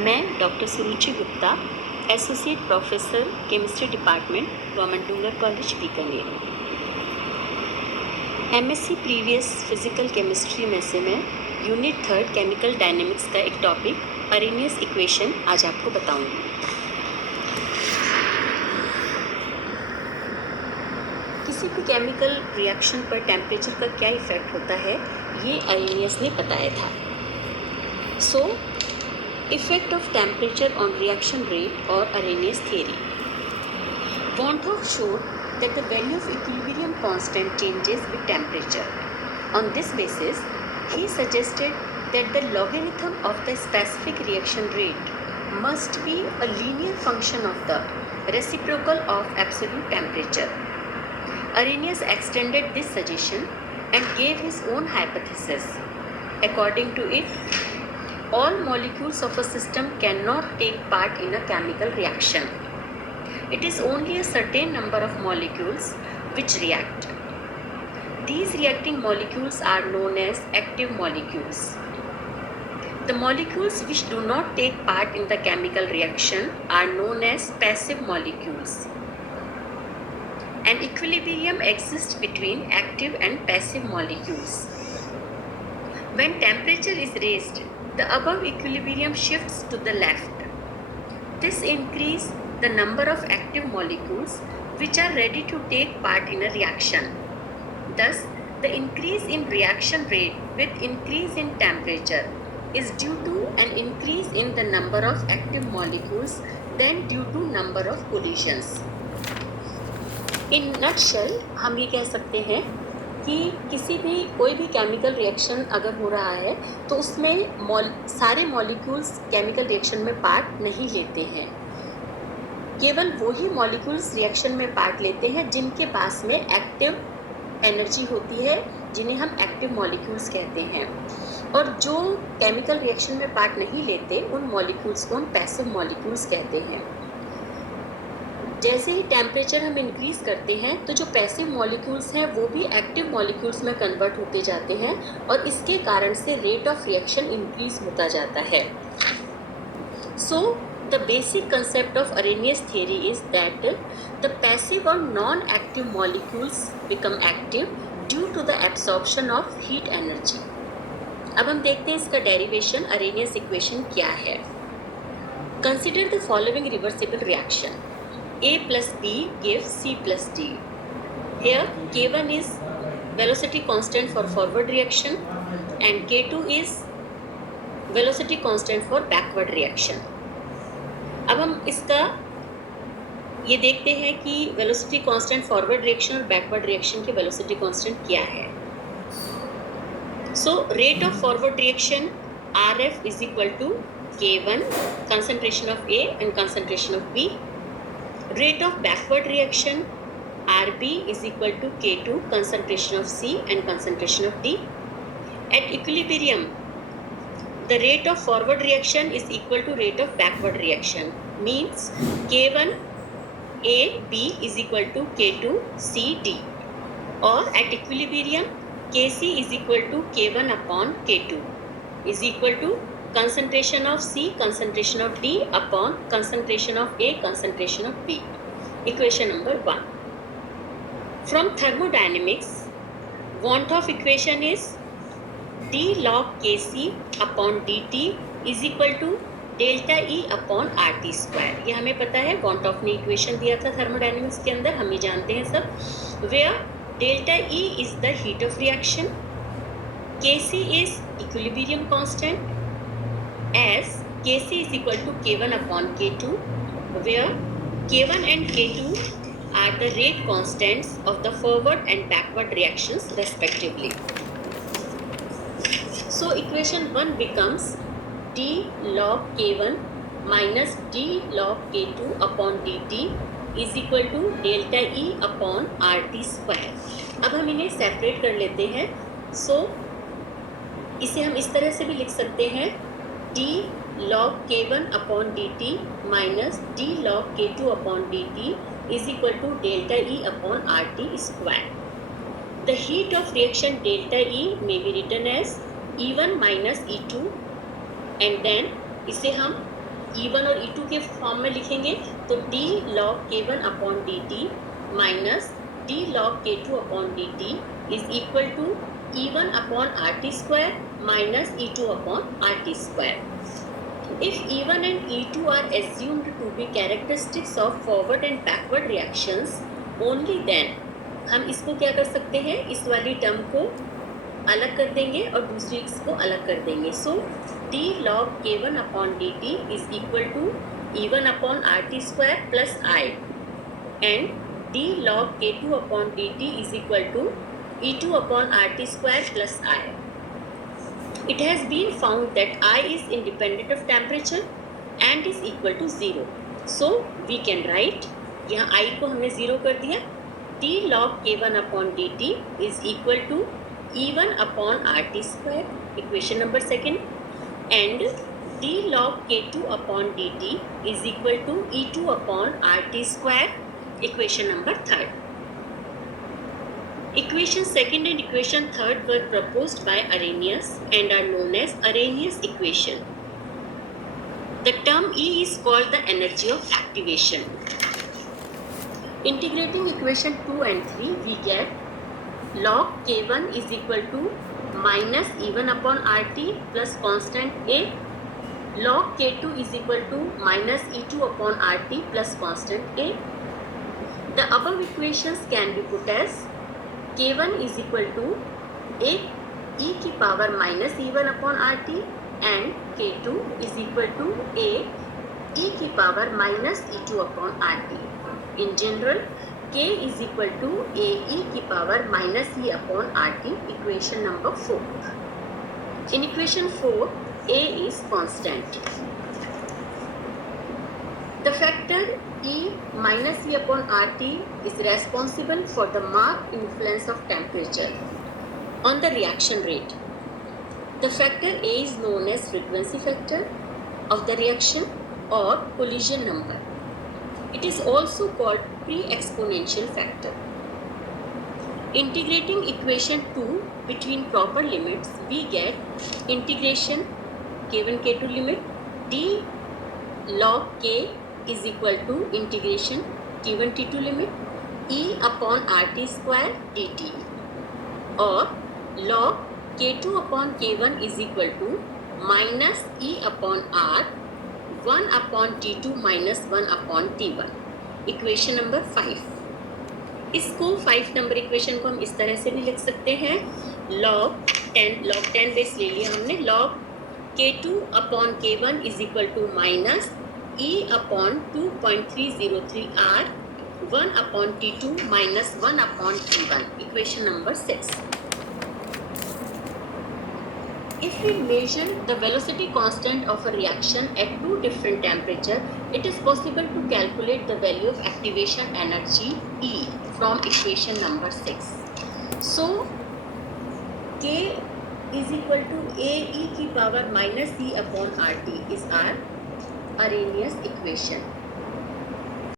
मैं doctor Suruchi Gupta, associate professor chemistry department, government Dungar college Bikaner. MSc previous physical chemistry में से मैं यूनिट 3 केमिकल डायनेमिक्स का एक टॉपिक अरेनियस इक्वेशन आज आपको बताऊंगी। किसी भी केमिकल रिएक्शन पर टेम्परेचर का क्या इफेक्ट होता है, ये अरेनियस ने बताया था। Effect of temperature on reaction rate or Arrhenius theory. Van 't Hoff showed that the value of equilibrium constant changes with temperature. On this basis, he suggested that the logarithm of the specific reaction rate must be a linear function of the reciprocal of absolute temperature. Arrhenius extended this suggestion and gave his own hypothesis. According to it, all molecules of a system cannot take part in a chemical reaction. It is only a certain number of molecules which react. These reacting molecules are known as active molecules. The molecules which do not take part in the chemical reaction are known as passive molecules. An equilibrium exists between active and passive molecules. When temperature is raised, the above equilibrium shifts to the left. This increases the number of active molecules which are ready to take part in a reaction. Thus, the increase in reaction rate with increase in temperature is due to an increase in the number of active molecules than due to number of collisions. In nutshell, हम ये कह सकते हैं कि कोई भी chemical reaction अगर हो रहा है तो उसमें सारे मॉलिक्यूल्स केमिकल रिएक्शन में पार्ट नहीं लेते हैं। केवल वही मॉलिक्यूल्स रिएक्शन में पार्ट लेते हैं जिनके पास में एक्टिव एनर्जी होती है, जिन्हें हम एक्टिव मॉलिक्यूल्स कहते हैं। और जो केमिकल रिएक्शन में पार्ट नहीं लेते उन मॉलिक्यूल्स को हम पैसिव मॉलिक्यूल्स कहते हैं। जैसे ही टेम्परेचर हम इंक्रीज़ करते हैं तो जो पैसिव मॉलिक्यूल्स हैं वो भी एक्टिव मॉलिक्यूल्स में कन्वर्ट होते जाते हैं और इसके कारण से रेट ऑफ रिएक्शन इंक्रीज होता जाता है। So the basic concept of Arrhenius theory is that the passive और non active molecules become active due to the absorption of heat energy. अब हम देखते हैं इसका डेरिवेशन अरेनियस इक्वेशन क्या है। Consider the following reversible reaction. A plus B gives C plus D. Here K1 is velocity constant for forward reaction and K2 is velocity constant for backward reaction. अब हम इसका ये देखते हैं कि velocity constant forward reaction और backward reaction के velocity constant क्या है। So rate of forward reaction RF is equal to K1 concentration of A and concentration of B. Rate of backward reaction RB is equal to K2 concentration of C and concentration of D. At equilibrium, the rate of forward reaction is equal to rate of backward reaction. Means K1 AB is equal to K2 CD. Or at equilibrium, Kc is equal to K1 upon K2 is equal to concentration of C, concentration of D upon concentration of A, concentration of B. Equation number 1. From thermodynamics, Van 't Hoff equation is d log Kc upon dt is equal to delta E upon RT square. ये हमें पता है, Van 't Hoff ने equation दिया था thermodynamics के अंदर, हम ये जानते हैं सब। Where delta E is the heat of reaction, Kc is equilibrium constant, as Kc is equal to K1 upon K2, where K1 and K2 are the rate constants of the forward and backward reactions respectively. So equation 1 becomes d log K1 minus d log K2 upon dt is equal to delta E upon RT square. अब हम इन्हें separate कर लेते हैं। इसे हम इस तरह से भी लिख सकते हैं d log K1 upon dt minus d log K2 upon dt is equal to delta E upon RT square. The heat of reaction delta E may be written as E1 minus E2 and then इसे हम E1 और E2 के form में लिखेंगे तो d log K1 upon dt minus d log K2 upon dt is equal to E1 upon RT square minus E2 upon RT square. If E1 and E2 are assumed to be characteristics of forward and backward reactions, only then हम इसको क्या कर सकते हैं, इस वाली term को अलग कर देंगे और दूसरी इसको अलग कर देंगे. So d log K1 upon dt is equal to E1 upon RT square plus I, and d log K2 upon dt is equal to E2 upon RT square plus I. It has been found that I is independent of temperature and is equal to 0. So we can write, यहाँ I को हमने 0 कर दिया, d log K1 upon dt is equal to E1 upon RT square, equation number 2, and d log K2 upon dt is equal to E2 upon RT square, equation number 3. Equation 2 and equation 3 were proposed by Arrhenius and are known as Arrhenius equation. The term E is called the energy of activation. Integrating equation 2 and 3, we get log K1 is equal to minus E1 upon RT plus constant A. Log K2 is equal to minus E2 upon RT plus constant A. The above equations can be put as K1 is equal to A e की power minus E1 upon RT and K2 is equal to A e की power minus E2 upon RT. In general, K is equal to A e की power minus E upon RT, equation number 4. In equation 4, A is constant. The factor E minus E upon RT is responsible for the marked influence of temperature on the reaction rate. The factor A is known as frequency factor of the reaction or collision number. It is also called pre-exponential factor. Integrating equation 2 between proper limits, we get integration K1 K2 limit d log K is equal to integration T1 T2 limit E upon RT square dt, or log K2 upon K1 is equal to minus E upon R 1 upon T2 minus 1 upon T1, equation number 5. इसको 5 number equation को हम इस तरह से भी लिख सकते हैं, log 10 बेस ले लिया हमने, log K2 upon K1 is equal to minus E upon 2.303 R 1 upon T2 minus 1 upon T1, equation number 6. If we measure the velocity constant of a reaction at two different temperatures, it is possible to calculate the value of activation energy E from equation number 6. So, K is equal to A e की power minus E upon RT is our Arrhenius equation.